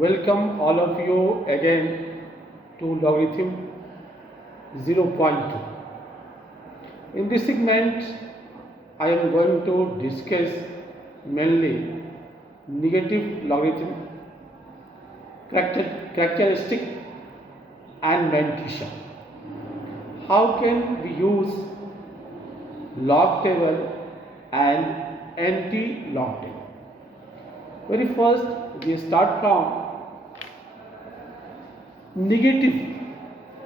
Welcome all of you again to logarithm 0.2. In this segment, I am going to discuss mainly negative logarithm, characteristic and mentation. How can we use log table and anti-log table? Very first, we start from negative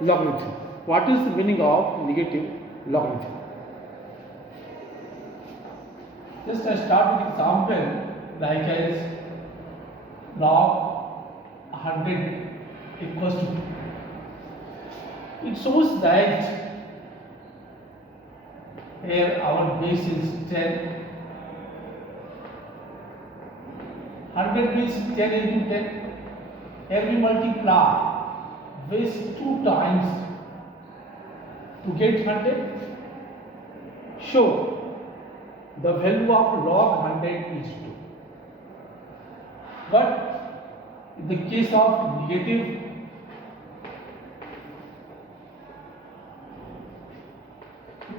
logarithm. What is the meaning of negative logarithm? Just I start with example like as log 100 equals to 2. It shows that here our base is 10. 100 means 10 into 10. Here we multiply base 2 times to get 100. So the value of log 100 is 2. But in the case of negative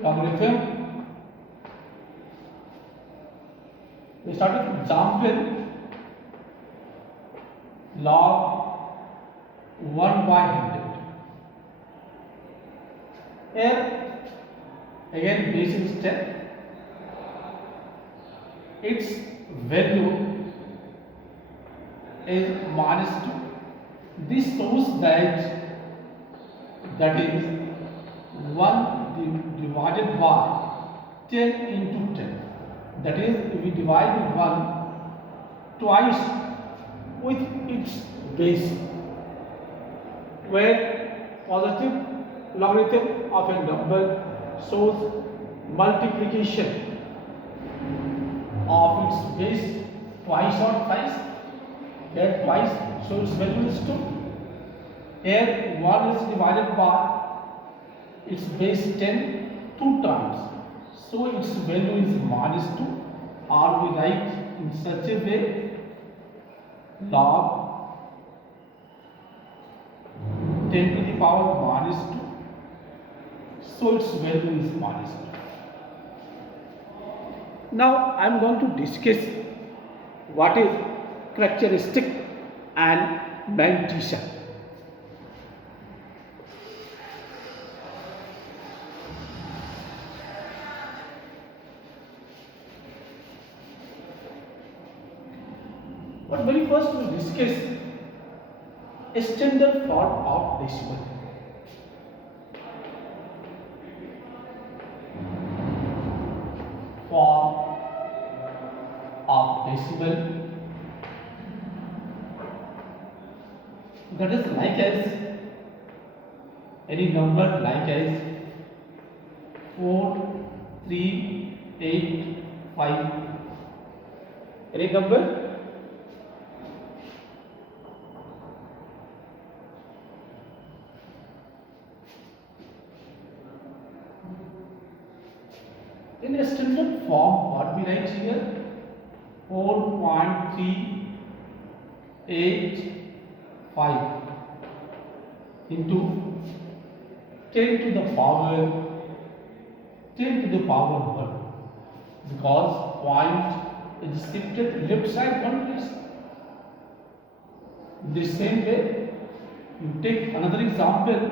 logarithm, we start with example log 1 by 100. Here again base is 10. Its value is minus 2. This shows that is 1 divided by 10 into 10. That is, we divide 1 twice with its base, where positive logarithm of a number shows multiplication of its base twice or thrice. Here twice, so its value is 2. Here 1 is divided by its base 10 2 times, so its value is minus 2. Or we write in such a way log 10 to the power minus 2, so its value is minus 2. Now I am going to discuss what is characteristic and mentation. But very first we discuss a standard form of decimal. Form of decimal, that is like as any number like as 4 3 8 5. Any number in a standard form, what we write here 4.385 into 10 to the power 10 to the power 1, because point is shifted left side one place. In the same way, you take another example.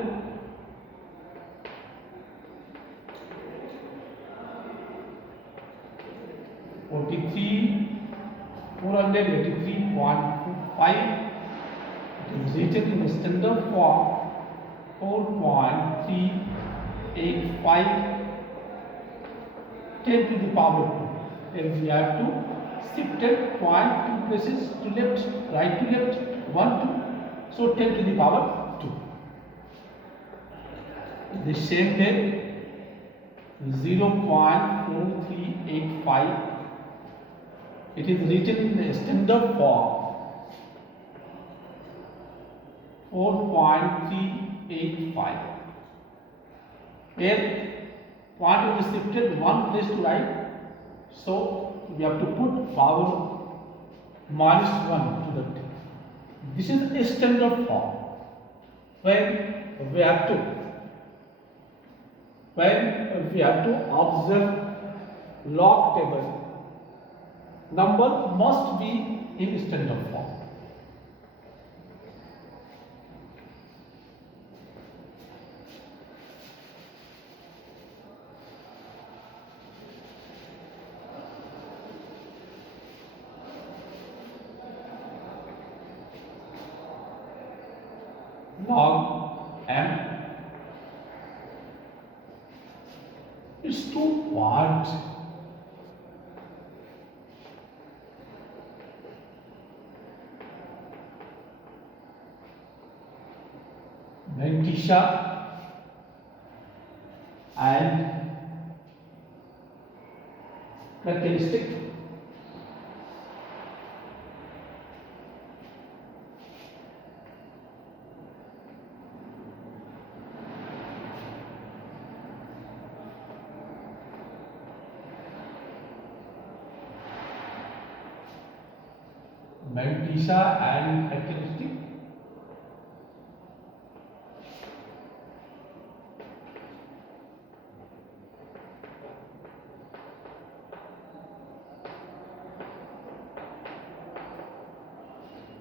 $483.5 is written in the standard form 4.385 10 to the power 2. Then we have to shift it point 2 places to left, right to left, 1 2, so 10 to the power 2. The same way 0.4385, it is written in the standard form 4.385. Here point will be shifted one place to right, so we have to put power -1 to the This is a standard form. When we have to observe log table, number must be in standard form. Log m is 2 parts. Magnesia and characteristic. Magnesia and characteristic.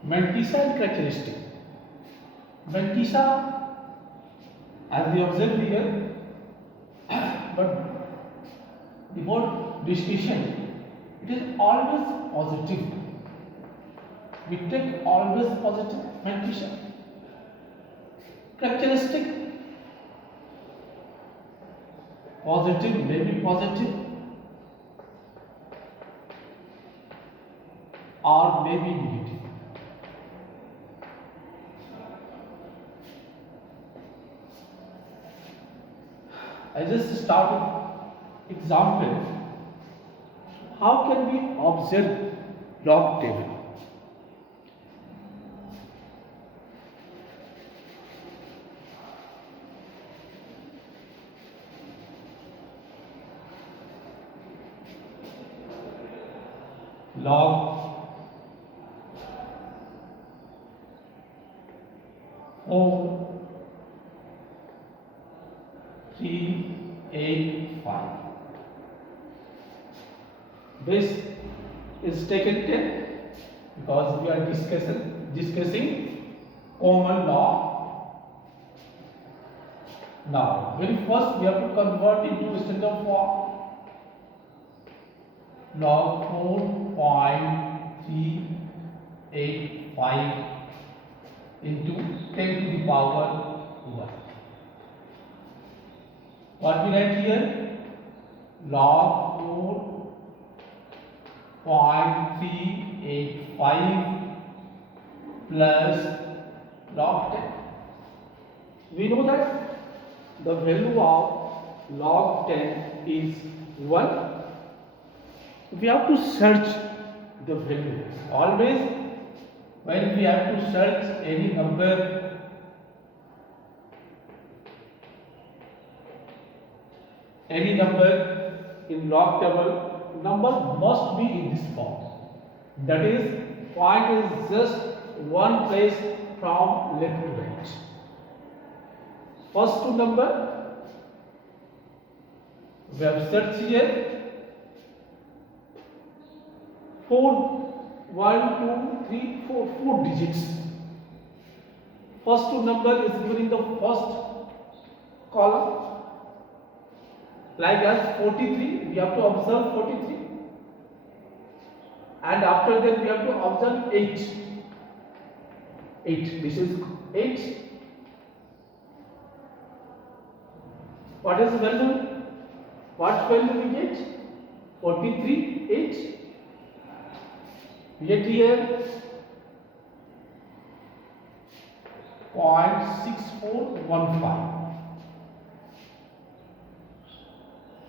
Magnesia and characteristic. Magnesia, as we observe here, but before discussion, it is always positive. We take always positive magnesia. Characteristic, positive, maybe positive, or maybe negative. I just start with example. How can we observe log table? Log 4 3 8 5. This is taken 10 because we are discussing common law. Now, very first we have to convert into standard form. Log 4.385 into 10 to the power 1. What we write here? Log 4.385 plus log 10. We know that the value of log 10 is 1. We have to search the value. Always when we have to search any number, in log table, number must be in this form. That is, point is just one place from left to right. First two number we have searched here. 4 digits. First two number is given in the first column. Like as 43, we have to observe 43, and after that we have to observe 8. This is 8. What is the value? What value we get? 43, 8. We get here 0.6415.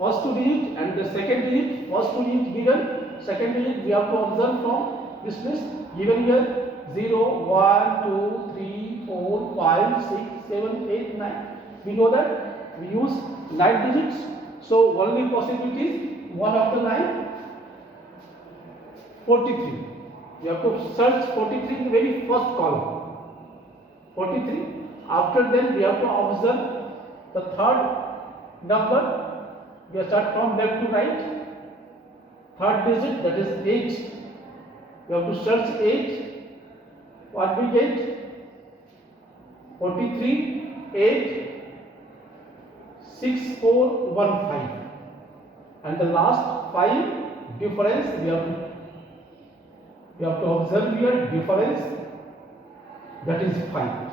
First two digit and the second digit. First two digit given, second digit we have to observe from this list given here 0, 1, 2, 3, 4, 5, 6, 7, 8, 9. We know that we use 9 digits, so only possibility is one of the 9, 43. we have to search 43 in the very first column. 43. After then we have to observe the third number. We start from left to right. Third digit, that is 8. We have to search 8. What we get? 43, 8, 6, 4, 1, 5. And the last 5 difference we have to observe here difference, that is 5.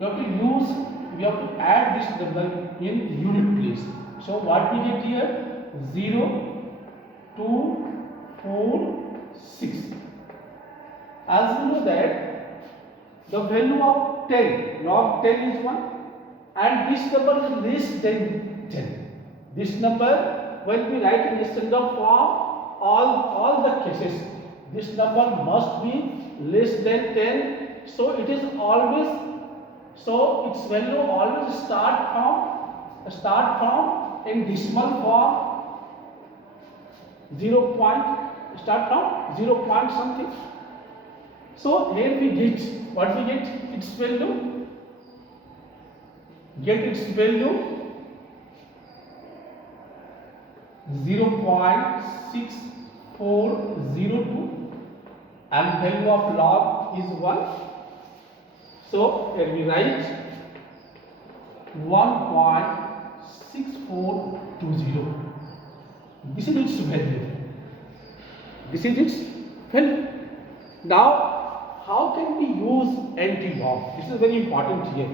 We have to add this number in unit place. So what we get here? 0, 2, 4, 6. As we know that the value of 10, log 10 is 1, and this number is less than 10. This number, when we write in standard form, all the cases, this number must be less than 10. So it is always, so its value always start from in decimal form 0 point, start from 0 point something. So here we get, what we get? Its value, get its value 0.6402, and value of log is 1. So here we write 1.6420. This is its value. This is its value. Now, how can we use anti-log? This is very important here.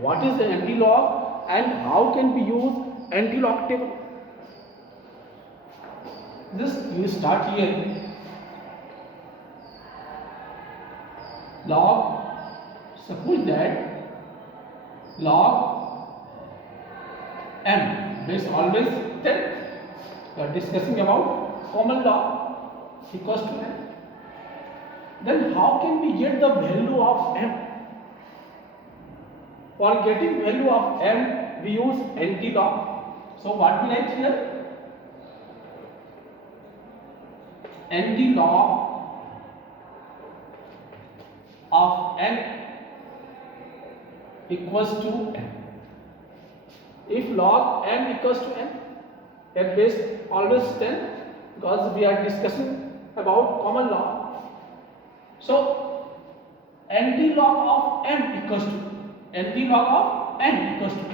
What is the anti-log and how can we use anti-log table? Just you start here. Log, suppose that log m is always 10. We are discussing about common log equals to m. Then how can we get the value of m? For getting value of m, we use anti-log. So what we write here? Anti-log of n equals to n. If log m equals to n, at base always 10, because we are discussing about common log. So anti-log of n equals to anti-log of n equals to n.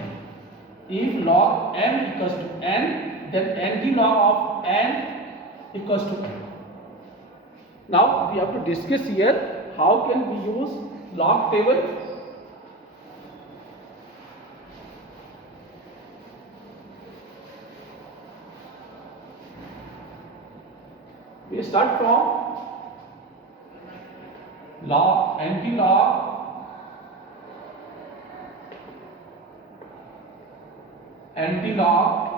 If log m equals to n, then anti-log of n equals to n. Now we have to discuss here how can we use log table. We start from log, anti-log, anti-log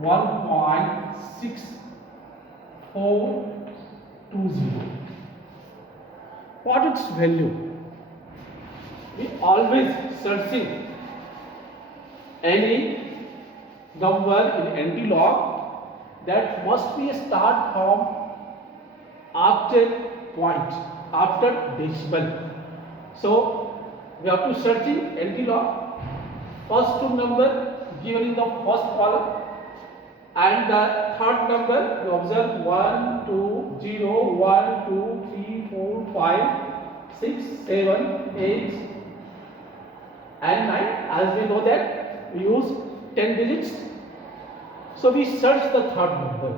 1.6420. What its value? We always searching any number in anti-log that must be start from after point, after decimal. So we have to search in anti-log. First two number given in the first column, and the third number you observe 1, 2, 0, 1, 2, 3, 4, 5, 6, 7, 8, and 9. As we know that we use 10 digits. So we search the third number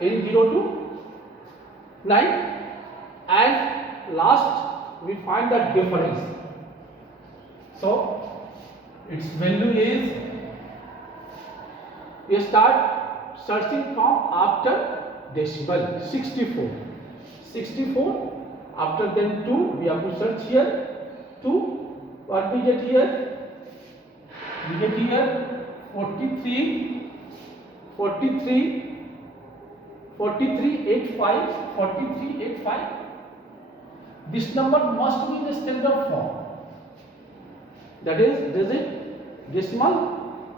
in 0 to 9, and last we find the difference. So its value is, we start searching from after decimal 64. 64, after then 2, we have to search here 2. What we get here? We get here 43, 85, 85. This number must be in the standard form. That is digit, decimal,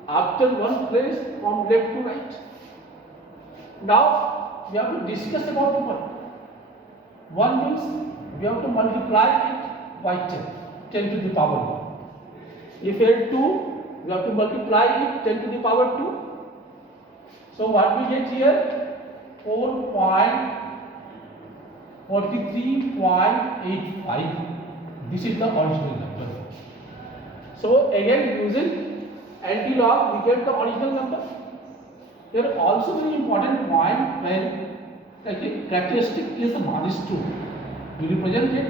after one place from left to right. Now we have to discuss about 1. 1 means we have to multiply it by 10, 10 to the power 1. If here 2, we have to multiply it 10 to the power 2. So what we get here? 4.43.85. This is the original number. So again using anti-log we get the original number. Here also very important point when the characteristic is minus 2. We represent it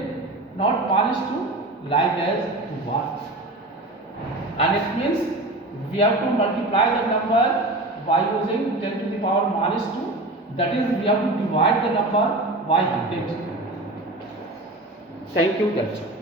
not minus 2 like as 1. And it means we have to multiply the number by using 10 to the power minus 2. That is, we have to divide the number by 100. Thank you, that's all.